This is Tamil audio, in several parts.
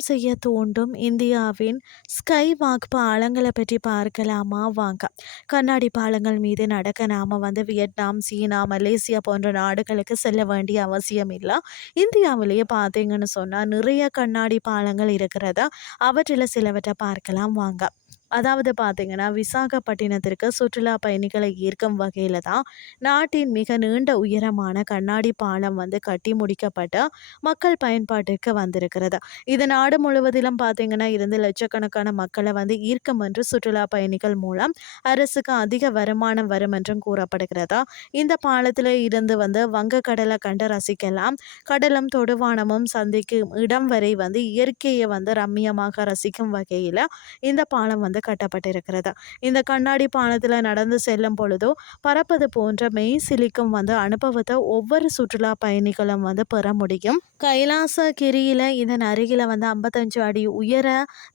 பயணம் செய்ய தூண்டும் இந்தியாவின் ஸ்கை வாக் பாலங்களை பற்றி பார்க்கலாமா? வாங்க. கண்ணாடி பாலங்கள் மீது நடக்க நாம் வந்து வியட்நாம் சீனா மலேசியா போன்ற நாடுகளுக்கு செல்ல வேண்டிய அவசியம் இல்லை. இந்தியாவிலேயே பார்த்தீங்கன்னு சொன்னால் நிறைய கண்ணாடி பாலங்கள் இருக்கிறதா? அவற்றில் சிலவற்றை பார்க்கலாம். வாங்க. அதாவது பார்த்தீங்கன்னா விசாகப்பட்டினத்திற்கு சுற்றுலா பயணிகளை ஈர்க்கும் வகையில் தான் நாட்டின் மிக நீண்ட உயரமான கண்ணாடி பாலம் வந்து கட்டி முடிக்கப்பட்ட மக்கள் பயன்பாட்டிற்கு வந்திருக்கிறது. இது நாடு முழுவதிலும் பார்த்தீங்கன்னா இருந்து லட்சக்கணக்கான மக்களை வந்து ஈர்க்கும் என்று சுற்றுலா பயணிகள் மூலம் அரசுக்கு அதிக வருமானம் வரும் என்றும் கூறப்படுகிறதா? இந்த பாலத்தில் இருந்து வந்து வங்கக்கடலை கண்டு ரசிக்கலாம். கடலும் தொடுவானமும் சந்திக்கும் இடம் வரை வந்து இயற்கையை வந்து ரம்மியமாக ரசிக்கும் வகையில் இந்த பாலம் வந்து கட்டப்பட்டிருக்கிறது. இந்த கண்ணாடி பானத்தில் நடந்து செல்லும் பொழுதோ பறப்பது போன்ற மெய் சிலிக்கும் வந்து அனுபவத்தை ஒவ்வொரு சுற்றுலா பயணிகளும் வந்து பெற முடியும். கைலாசகிரியில் இதன் அருகில் வந்து ஐம்பத்தஞ்சு அடி உயர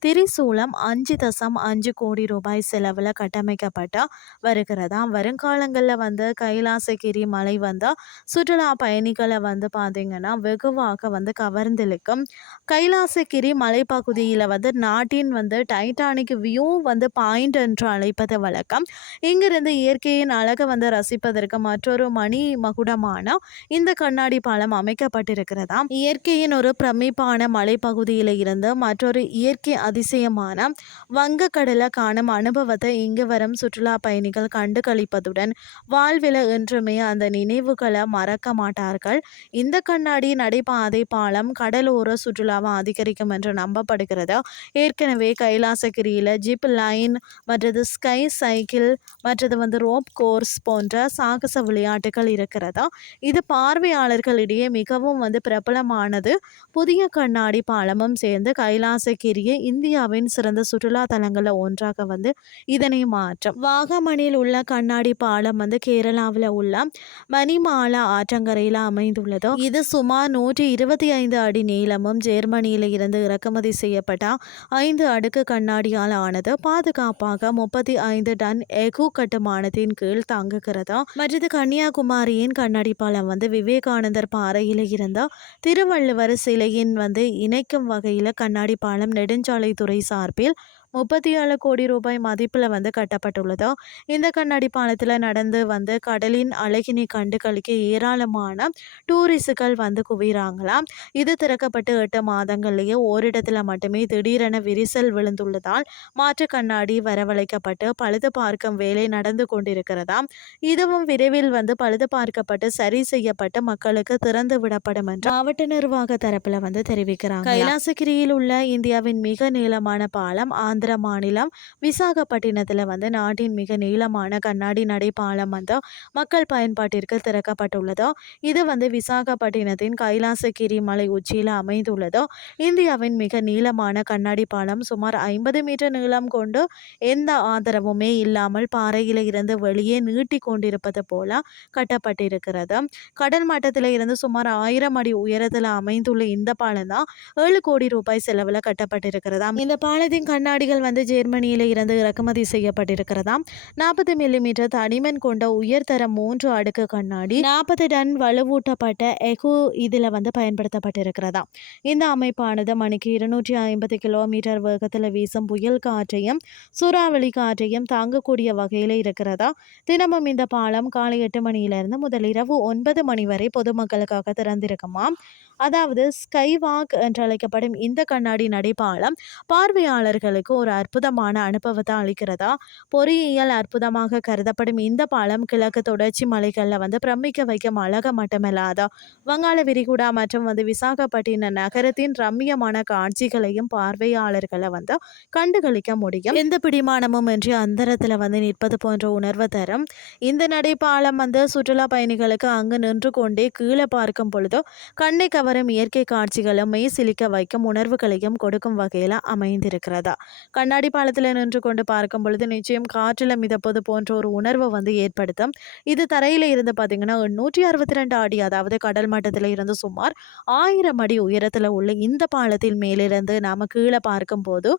திரிசூலம் அஞ்சு தசம் அஞ்சு கோடி ரூபாய் செலவில் கட்டமைக்கப்பட்ட வருகிறதா. வருங்காலங்களில் வந்து கைலாசகிரி மலை வந்து சுற்றுலா பயணிகளை வந்து பார்த்திங்கன்னா வெகுவாக வந்து கவர்ந்திழுக்கும். கைலாசகிரி மலைப்பகுதியில் வந்து நாட்டின் வந்து டைட்டானிக் வியூ வந்து பாயிண்ட் என்று அழைப்பது வழக்கம். இங்கிருந்து இயற்கையின் அழகை வந்து ரசிப்பதற்கு மற்றொரு மணி மகுடமான இந்த கண்ணாடி பாலம் அமைக்கப்பட்டிருக்கிறதா இயற்கையின் ஒரு பிரமிப்பான மலைப்பகுதியில் இருந்து மற்றொரு இயற்கை அதிசயமான வங்கக்கடலை காணும் அனுபவத்தை இங்கு வரும் சுற்றுலா பயணிகள் கண்டு கழிப்பதுடன் வாழ்வில் என்றுமே அந்த நினைவுகளை மறக்க மாட்டார்கள். இந்த கண்ணாடி நடைபாதை பாலம் கடலோர சுற்றுலாவை அதிகரிக்கும் என்று நம்பப்படுகிறது. ஏற்கனவே கைலாசகிரியில் ஜிப் லைன் மற்றது ஸ்கை சைக்கிள் மற்றது வந்து ரோப் கோர்ஸ் போன்ற சாகச விளையாட்டுகள் இருக்கிறதா? இது பார்வையாளர்களிடையே மிகவும் வந்து பிரபலமானது. புதிய கண்ணாடி பாலமும் சேர்ந்து கைலாசகிரியை இந்தியாவின் சிறந்த சுற்றுலா தலங்களில் ஒன்றாக வந்து இதனை மாற்றும். வாகமணியில் உள்ள கண்ணாடி பாலம் வந்து கேரளாவில் உள்ள மணிமாலா ஆற்றங்கரையில் அமைந்துள்ளது. இது சுமார் நூற்றி இருபத்தி ஐந்து அடி நீளமும் ஜெர்மனியில் இருந்து இறக்குமதி செய்யப்பட்ட ஐந்து அடுக்கு கண்ணாடியால் ஆனது. பாதுகாப்பாக முப்பத்தி ஐந்து டன் எகு கட்டுமானத்தின் கீழ் தங்குகிறதா? மற்றது கன்னியாகுமரியின் கண்ணாடி பாலம் வந்து விவேகானந்தர் பாறையில் இருந்த திருவள்ளுவர் சிலையின் வந்து இணைக்கும் வகையில் கண்ணாடி பாலம் நெடுஞ்சாலைத்துறை சார்பில் முப்பத்தி ஏழு கோடி ரூபாய் மதிப்பில் வந்து கட்டப்பட்டுள்ளது. இந்த கண்ணாடி பாலத்தில் நடந்து வந்து கடலின் அழகினை கண்டு கழிக்க ஏராளமான டூரிஸ்டுகள் வந்து குவிறாங்களாம் இது திறக்கப்பட்டு எட்டு மாதங்கள்லேயே ஓரிடத்தில் மட்டுமே திடீரென விரிசல் விழுந்துள்ளதால் மாற்று கண்ணாடி வரவழைக்கப்பட்டு பழுது பார்க்கும் வேலை நடந்து கொண்டிருக்கிறதாம் இதுவும் விரைவில் வந்து பழுது பார்க்கப்பட்டு சரி செய்யப்பட்டு மக்களுக்கு திறந்து விடப்படும் என்று மாவட்ட நிர்வாக தரப்புல வந்து தெரிவிக்கிறாங்க. கைலாசகிரியில் உள்ள இந்தியாவின் மிக நீளமான பாலம் ஆந்திர மாநிலம் விசாகப்பட்டினத்தில் வந்து நாட்டின் மிக நீளமான கண்ணாடி நடைபாலம் வந்து மக்கள் பயன்பாட்டிற்கு திறக்கப்பட்டுள்ளதோ. இது வந்து விசாகப்பட்டினத்தின் கைலாசகிரி மலை உச்சியில் அமைந்துள்ளதோ. இந்தியாவின் மிக நீளமான கண்ணாடி பாலம் சுமார் ஐம்பது மீட்டர் நீளம் கொண்டு எந்த ஆதரவுமே இல்லாமல் பாறையில் இருந்து வெளியே நீட்டி கொண்டிருப்பது போல கட்டப்பட்டிருக்கிறது. கடல் மட்டத்தில் இருந்து சுமார் ஆயிரம் அடி உயரத்தில் அமைந்துள்ள இந்த பாலம் தான் ஏழு கோடி ரூபாய் செலவில் கட்டப்பட்டிருக்கிறதாம் இந்த பாலத்தின் கண்ணாடிகள் வந்து ஜெர்மனியில் இருந்து இறக்குமதி செய்யப்பட்டிருக்கிறதாம். நாற்பது மில்லிமீட்டர் தடிமன் கொண்ட உயர்தர மூன்று அடுக்கு கண்ணாடி நாற்பது டன் வலுவூட்டப்பட்ட எகு இதில் வந்து பயன்படுத்தப்பட்டிருக்கிறதாம். இந்த அமைப்பானது மணிக்கு இருநூற்றி ஐம்பது கிலோமீட்டர் வேகத்தில் வீசும் புயல் காற்றையும் சூறாவளி காற்றையும் தாங்கக்கூடிய வகையில் இருக்கிறதா? தினமும் இந்த பாலம் காலை எட்டு மணியிலிருந்து முதல் இரவு ஒன்பது மணி வரை பொதுமக்களுக்காக திறந்திருக்குமாம். அதாவது ஸ்கை வாக் என்று அழைக்கப்படும் இந்த கண்ணாடி நடைபாலம் பார்வையாளர்களுக்கு ஒரு அற்புதமான அனுபவத்தை அளிக்கிறதா? பொறியியல் அற்புதமாக கருதப்படும் இந்த பாலம் கிழக்கு தொடர்ச்சி மலைகளில் வந்து பிரமிக்க வைக்கும் அழக மட்டுமில்லாதா? வங்காள விரிகுடா மற்றும் வந்து விசாகப்பட்டின நகரத்தின் ரம்மியமான காட்சிகளையும் பார்வையாளர்களை வந்து கண்டுகளிக்க முடியும். எந்த பிடிமானமும் இன்றி அந்தரத்தில் வந்து நிற்பது போன்ற உணர்வு தரும். இந்த நடைபாலம் வந்து சுற்றுலா பயணிகளுக்கு அங்கு நின்று கொண்டே கீழே பார்க்கும் பொழுதோ கண்ணை கவரும் இயற்கை காட்சிகளும் மெய் சிலிக்க வைக்கும் உணர்வுகளையும் கொடுக்கும் வகையில் அமைந்திருக்கிறதா? கண்ணாடி பாலத்தில் நின்று கொண்டு பார்க்கும் பொழுது நிச்சயம் காற்றில் மிதப்பது போன்ற ஒரு உணர்வை வந்து ஏற்படுத்தும். இது தரையில் இருந்து பார்த்தீங்கன்னா நூற்றி அறுபத்தி ரெண்டு அடி அதாவது கடல் மட்டத்தில் இருந்து சுமார் ஆயிரம் அடி உயரத்தில் உள்ள இந்த பாலத்தில் மேலிருந்து நாம் கீழே பார்க்கும்போது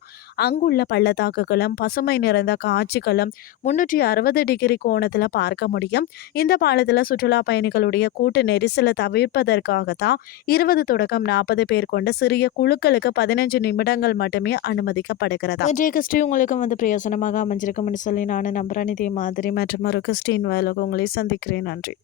அங்குள்ள பள்ளத்தாக்குகளும் பசுமை நிறைந்த காட்சிகளும் முன்னூற்றி அறுபது டிகிரி கோணத்தில் பார்க்க முடியும். இந்த பாலத்தில் சுற்றுலா பயணிகளுடைய கூட்டு நெரிசலை தவிர்ப்பதற்காக தான் இருபது தொடக்கம் நாற்பது பேர் கொண்ட சிறிய குழுக்களுக்கு பதினஞ்சு நிமிடங்கள் மட்டுமே அனுமதிக்கப்படுகிறது. இன்றைய கிறிஸ்டி உங்களுக்கு வந்து பிரயோசனமாக அமைஞ்சிருக்கும்னு சொல்லி நான் நம்புறேன். இதே மாதிரி மற்றும் ஒரு கிறிஸ்டின் வயலுக்கு உங்களை சந்திக்கிறேன். நன்றி.